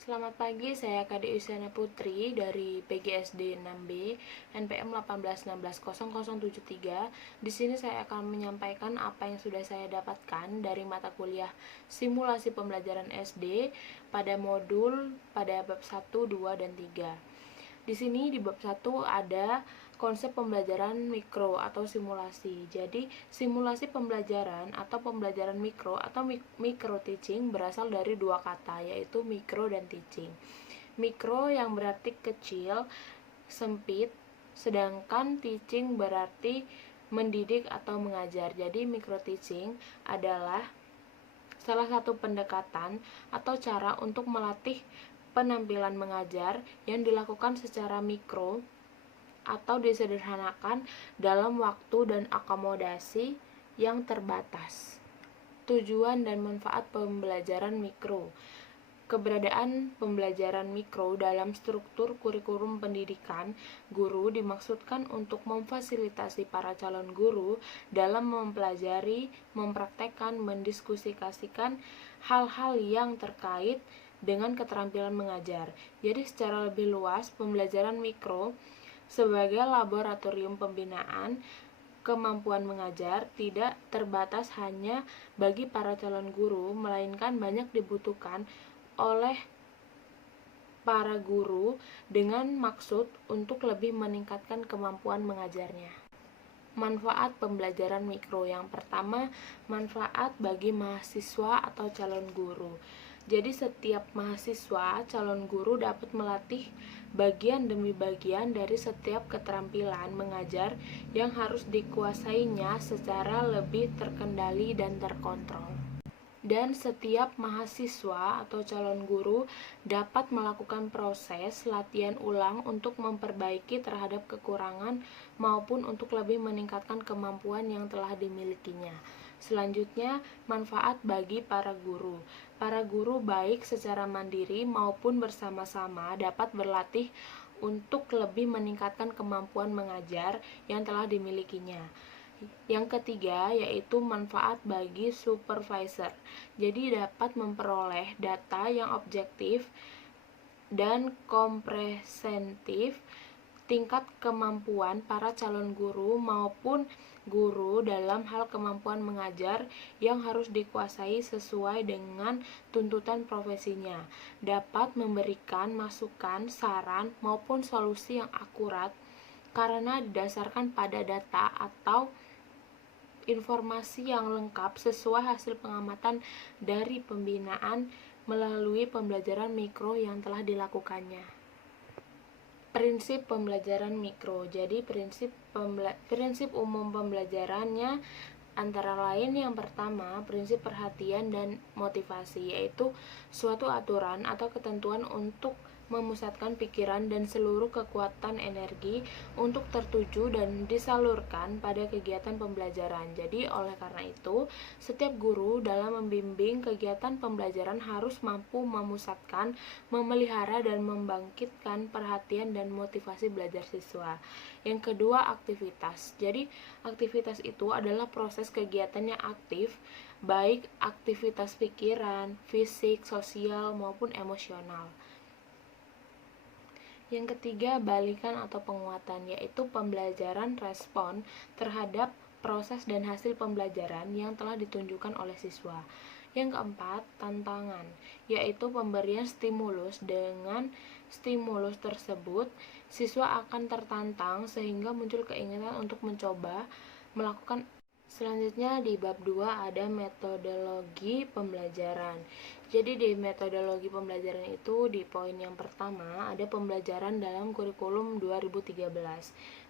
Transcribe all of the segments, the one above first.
Selamat pagi, saya Kade Yusiana Putri dari PGSD 6B NPM 1816073. Di sini saya akan menyampaikan apa yang sudah saya dapatkan dari mata kuliah Simulasi Pembelajaran SD pada modul pada bab 1, 2, dan 3. Di sini di bab 1 ada konsep pembelajaran mikro atau simulasi. Jadi, simulasi pembelajaran atau pembelajaran mikro atau micro teaching berasal dari dua kata, yaitu mikro dan teaching. Mikro yang berarti kecil, sempit, sedangkan teaching berarti mendidik atau mengajar. Jadi, micro teaching adalah salah satu pendekatan atau cara untuk melatih penampilan mengajar yang dilakukan secara mikro atau disederhanakan dalam waktu dan akomodasi yang terbatas. Tujuan dan manfaat pembelajaran mikro. Keberadaan pembelajaran mikro dalam struktur kurikulum pendidikan guru dimaksudkan untuk memfasilitasi para calon guru dalam mempelajari, mempraktekkan, mendiskusikan hal-hal yang terkait dengan keterampilan mengajar. Jadi secara lebih luas, pembelajaran mikro sebagai laboratorium pembinaan kemampuan mengajar tidak terbatas hanya bagi para calon guru, melainkan banyak dibutuhkan oleh para guru dengan maksud untuk lebih meningkatkan kemampuan mengajarnya. Manfaat pembelajaran mikro. Yang pertama, manfaat bagi mahasiswa atau calon guru. Jadi setiap mahasiswa calon guru dapat melatih bagian demi bagian dari setiap keterampilan mengajar yang harus dikuasainya secara lebih terkendali dan terkontrol. Dan setiap mahasiswa atau calon guru dapat melakukan proses latihan ulang untuk memperbaiki terhadap kekurangan maupun untuk lebih meningkatkan kemampuan yang telah dimilikinya. Selanjutnya, manfaat bagi para guru. Para guru baik secara mandiri maupun bersama-sama dapat berlatih untuk lebih meningkatkan kemampuan mengajar yang telah dimilikinya. Yang ketiga yaitu manfaat bagi supervisor. Jadi dapat memperoleh data yang objektif dan komprehensif tingkat kemampuan para calon guru maupun guru dalam hal kemampuan mengajar yang harus dikuasai sesuai dengan tuntutan profesinya. Dapat memberikan masukan, saran, maupun solusi yang akurat karena didasarkan pada data atau informasi yang lengkap sesuai hasil pengamatan dari pembinaan melalui pembelajaran mikro yang telah dilakukannya. Prinsip pembelajaran mikro. Jadi prinsip umum pembelajarannya antara lain yang pertama, prinsip perhatian dan motivasi, yaitu suatu aturan atau ketentuan untuk memusatkan pikiran dan seluruh kekuatan energi untuk tertuju dan disalurkan pada kegiatan pembelajaran. Jadi oleh karena itu, setiap guru dalam membimbing kegiatan pembelajaran harus mampu memusatkan, memelihara dan membangkitkan perhatian dan motivasi belajar siswa. Yang kedua, aktivitas. Jadi aktivitas itu adalah proses kegiatan yang aktif, baik aktivitas pikiran, fisik, sosial maupun emosional. Yang ketiga, balikan atau penguatan, yaitu pembelajaran respon terhadap proses dan hasil pembelajaran yang telah ditunjukkan oleh siswa. Yang keempat, tantangan, yaitu pemberian stimulus. Dengan stimulus tersebut, siswa akan tertantang sehingga muncul keinginan untuk mencoba melakukan. Selanjutnya di bab 2 ada metodologi pembelajaran. Jadi di metodologi pembelajaran itu di poin yang pertama ada pembelajaran dalam kurikulum 2013.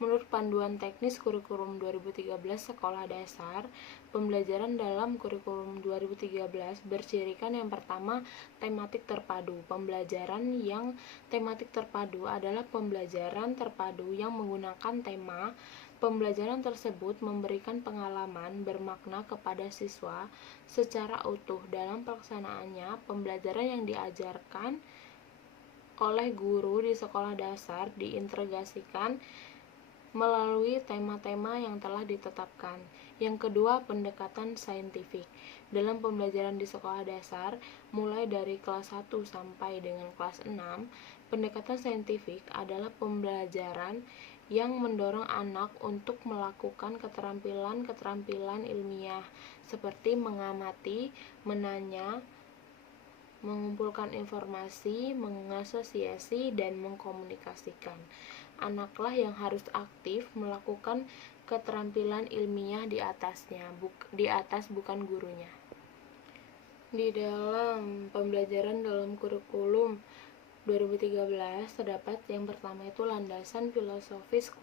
Menurut panduan teknis kurikulum 2013 sekolah dasar, pembelajaran dalam kurikulum 2013 bercirikan yang pertama tematik terpadu. Pembelajaran yang tematik terpadu adalah pembelajaran terpadu yang menggunakan tema. Pembelajaran tersebut memberikan pengalaman bermakna kepada siswa secara utuh. Dalam pelaksanaannya, pembelajaran yang diajarkan oleh guru di sekolah dasar diintegrasikan melalui tema-tema yang telah ditetapkan. Yang kedua, pendekatan saintifik. Dalam pembelajaran di sekolah dasar, mulai dari kelas 1 sampai dengan kelas 6, pendekatan saintifik adalah pembelajaran yang mendorong anak untuk melakukan keterampilan-keterampilan ilmiah seperti mengamati, menanya, mengumpulkan informasi, mengasosiasi, dan mengkomunikasikan. Anaklah yang harus aktif melakukan keterampilan ilmiah di atas bukan gurunya. Di dalam pembelajaran dalam kurikulum 2013 terdapat yang pertama itu landasan filosofis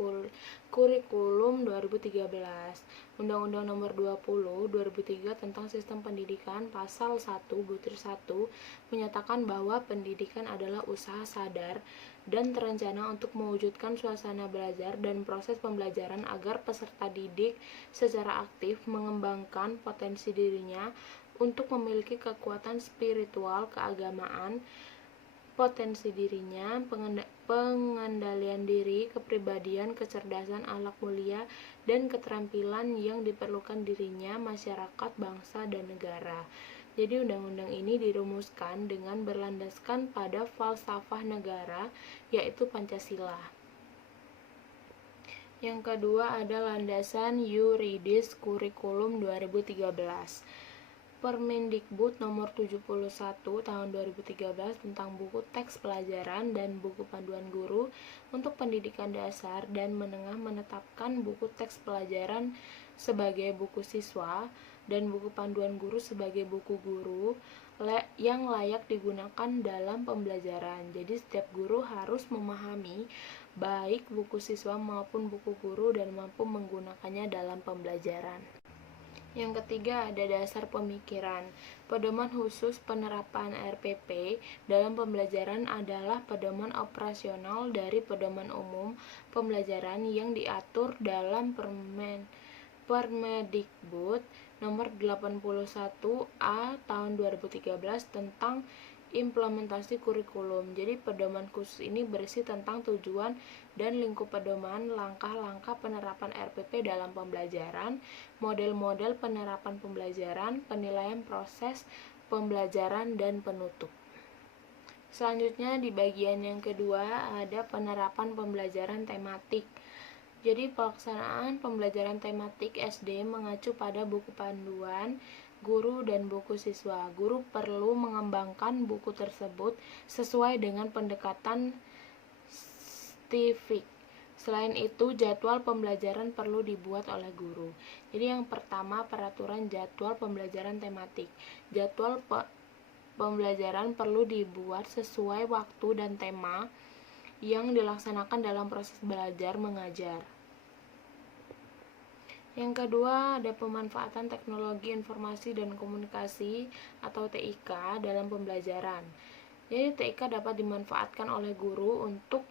kurikulum 2013. Undang-Undang Nomor 20 2003 tentang Sistem Pendidikan Pasal 1 Butir 1 menyatakan bahwa pendidikan adalah usaha sadar dan terencana untuk mewujudkan suasana belajar dan proses pembelajaran agar peserta didik secara aktif mengembangkan potensi dirinya untuk memiliki kekuatan spiritual keagamaan, potensi dirinya, pengendalian diri, kepribadian, kecerdasan, akhlak mulia, dan keterampilan yang diperlukan dirinya, masyarakat, bangsa, dan negara. Jadi undang-undang ini dirumuskan dengan berlandaskan pada falsafah negara, yaitu Pancasila. Yang kedua ada landasan yuridis kurikulum 2013. Permendikbud Nomor 71 Tahun 2013 tentang buku teks pelajaran dan buku panduan guru untuk pendidikan dasar dan menengah menetapkan buku teks pelajaran sebagai buku siswa dan buku panduan guru sebagai buku guru yang layak digunakan dalam pembelajaran. Jadi setiap guru harus memahami baik buku siswa maupun buku guru dan mampu menggunakannya dalam pembelajaran. Yang ketiga ada dasar pemikiran. Pedoman khusus penerapan RPP dalam pembelajaran adalah pedoman operasional dari pedoman umum pembelajaran yang diatur dalam Permendikbud Nomor 81A Tahun 2013 tentang implementasi kurikulum. Jadi pedoman khusus ini berisi tentang tujuan dan lingkup pedoman, langkah-langkah penerapan RPP dalam pembelajaran, model-model penerapan pembelajaran, penilaian proses pembelajaran, dan penutup. Selanjutnya di bagian yang kedua ada penerapan pembelajaran tematik. Jadi pelaksanaan pembelajaran tematik SD mengacu pada buku panduan guru dan buku siswa. Guru perlu mengembangkan buku tersebut sesuai dengan pendekatan saintifik. Selain itu, jadwal pembelajaran perlu dibuat oleh guru. Jadi yang pertama, peraturan jadwal pembelajaran tematik. Jadwal pembelajaran perlu dibuat sesuai waktu dan tema yang dilaksanakan dalam proses belajar mengajar. Yang kedua, ada pemanfaatan teknologi informasi dan komunikasi atau TIK dalam pembelajaran. Jadi TIK dapat dimanfaatkan oleh guru untuk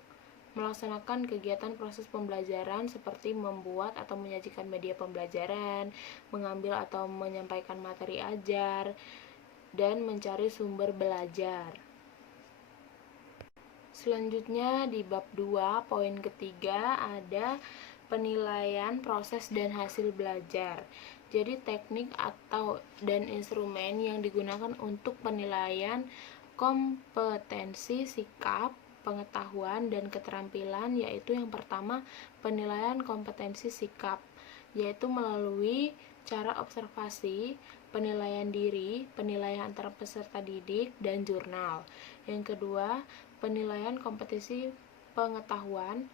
melaksanakan kegiatan proses pembelajaran seperti membuat atau menyajikan media pembelajaran, mengambil atau menyampaikan materi ajar, dan mencari sumber belajar. Selanjutnya di bab 2 poin ketiga ada penilaian proses dan hasil belajar. Jadi teknik dan instrumen yang digunakan untuk penilaian kompetensi, sikap, pengetahuan, dan keterampilan yaitu yang pertama penilaian kompetensi sikap, yaitu melalui cara observasi, penilaian diri, penilaian antar peserta didik, dan jurnal. Yang kedua, penilaian kompetensi pengetahuan,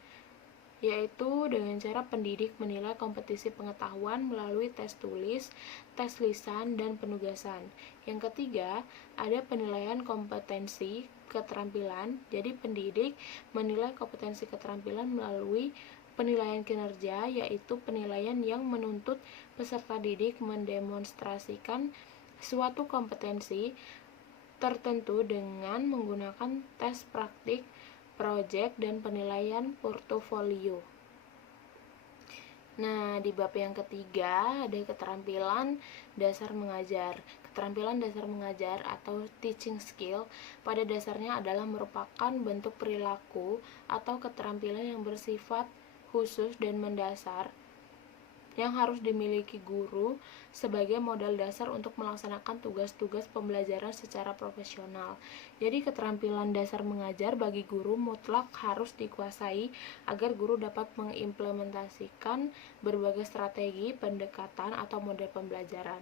yaitu dengan cara pendidik menilai kompetisi pengetahuan melalui tes tulis, tes lisan, dan penugasan. Yang ketiga, ada penilaian kompetensi keterampilan. Jadi pendidik menilai kompetensi keterampilan melalui penilaian kinerja, yaitu penilaian yang menuntut peserta didik mendemonstrasikan suatu kompetensi tertentu dengan menggunakan tes praktik, proyek, dan penilaian portofolio. Nah, di bab yang ketiga ada keterampilan dasar mengajar. Keterampilan dasar mengajar atau teaching skill pada dasarnya adalah merupakan bentuk perilaku atau keterampilan yang bersifat khusus dan mendasar yang harus dimiliki guru sebagai modal dasar untuk melaksanakan tugas-tugas pembelajaran secara profesional. Jadi keterampilan dasar mengajar bagi guru mutlak harus dikuasai agar guru dapat mengimplementasikan berbagai strategi, pendekatan, atau model pembelajaran.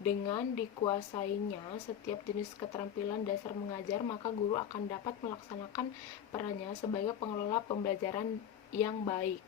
Dengan dikuasainya setiap jenis keterampilan dasar mengajar, maka guru akan dapat melaksanakan perannya sebagai pengelola pembelajaran yang baik.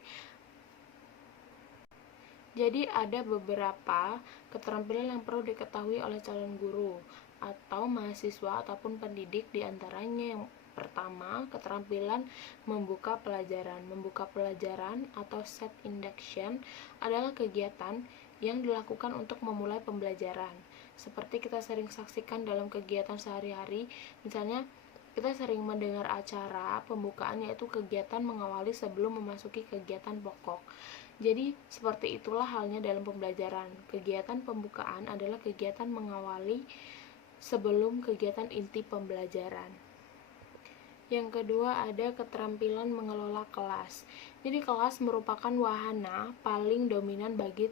Jadi ada beberapa keterampilan yang perlu diketahui oleh calon guru atau mahasiswa ataupun pendidik, diantaranya yang pertama, keterampilan membuka pelajaran. Membuka pelajaran atau set induction adalah kegiatan yang dilakukan untuk memulai pembelajaran. Seperti kita sering saksikan dalam kegiatan sehari-hari, misalnya kita sering mendengar acara pembukaan, yaitu kegiatan mengawali sebelum memasuki kegiatan pokok. Jadi, seperti itulah halnya dalam pembelajaran. Kegiatan pembukaan adalah kegiatan mengawali sebelum kegiatan inti pembelajaran. Yang kedua ada keterampilan mengelola kelas. Jadi kelas merupakan wahana paling dominan bagi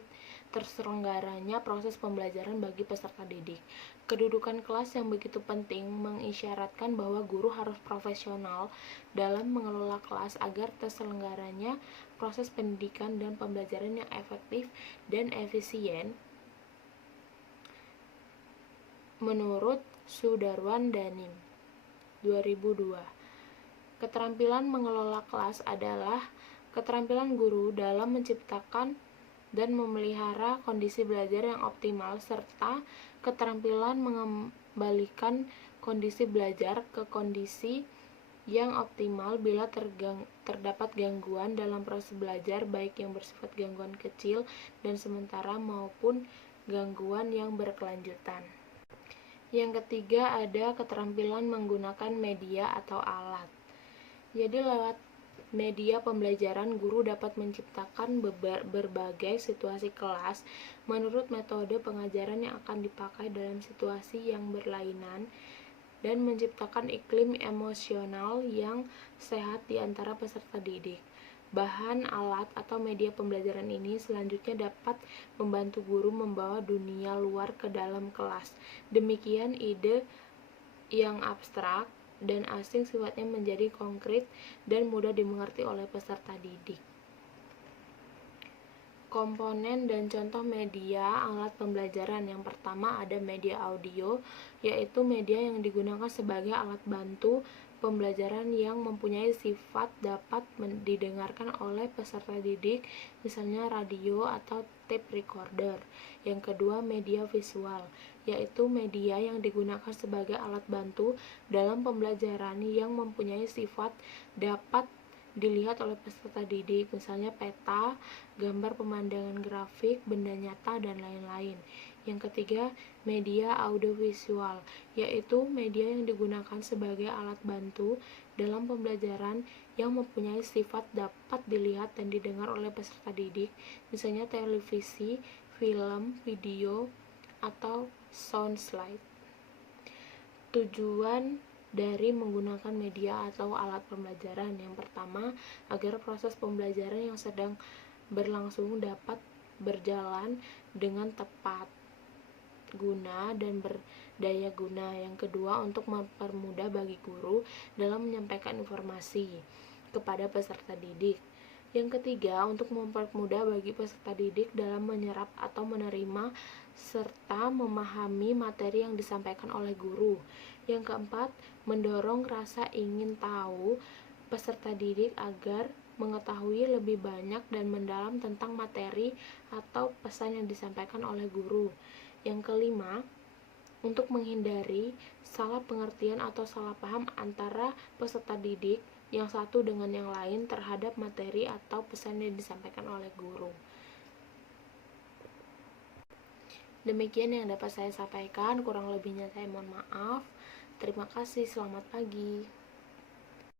terselenggaranya proses pembelajaran bagi peserta didik. Kedudukan kelas yang begitu penting mengisyaratkan bahwa guru harus profesional dalam mengelola kelas agar terselenggaranya proses pendidikan dan pembelajaran yang efektif dan efisien. Menurut Sudarwan Danim 2002, keterampilan mengelola kelas adalah keterampilan guru dalam menciptakan dan memelihara kondisi belajar yang optimal, serta keterampilan mengembalikan kondisi belajar ke kondisi yang optimal bila terdapat gangguan dalam proses belajar, baik yang bersifat gangguan kecil dan sementara maupun gangguan yang berkelanjutan. Yang ketiga ada keterampilan menggunakan media atau alat. Jadi lewat media pembelajaran, guru dapat menciptakan berbagai situasi kelas menurut metode pengajaran yang akan dipakai dalam situasi yang berlainan dan menciptakan iklim emosional yang sehat di antara peserta didik. Bahan, alat, atau media pembelajaran ini selanjutnya dapat membantu guru membawa dunia luar ke dalam kelas. Demikian ide yang abstrak dan asing sifatnya menjadi konkret dan mudah dimengerti oleh peserta didik. Komponen dan contoh media alat pembelajaran. Yang pertama ada media audio, yaitu media yang digunakan sebagai alat bantu pembelajaran yang mempunyai sifat dapat didengarkan oleh peserta didik, misalnya radio atau tape recorder. Yang kedua media visual, yaitu media yang digunakan sebagai alat bantu dalam pembelajaran yang mempunyai sifat dapat dilihat oleh peserta didik, misalnya peta, gambar pemandangan grafik, benda nyata, dan lain-lain. Yang ketiga, media audiovisual, yaitu media yang digunakan sebagai alat bantu dalam pembelajaran yang mempunyai sifat dapat dilihat dan didengar oleh peserta didik, misalnya televisi, film, video, atau sound slide. Tujuan dari menggunakan media atau alat pembelajaran. Yang pertama, agar proses pembelajaran yang sedang berlangsung dapat berjalan dengan tepat guna dan berdaya guna. Yang kedua, untuk mempermudah bagi guru dalam menyampaikan informasi kepada peserta didik. Yang ketiga, untuk mempermudah bagi peserta didik dalam menyerap atau menerima serta memahami materi yang disampaikan oleh guru. Yang keempat, mendorong rasa ingin tahu peserta didik agar mengetahui lebih banyak dan mendalam tentang materi atau pesan yang disampaikan oleh guru. Yang kelima, untuk menghindari salah pengertian atau salah paham antara peserta didik yang satu dengan yang lain terhadap materi atau pesan yang disampaikan oleh guru. Demikian yang dapat saya sampaikan, kurang lebihnya saya mohon maaf. Terima kasih, selamat pagi.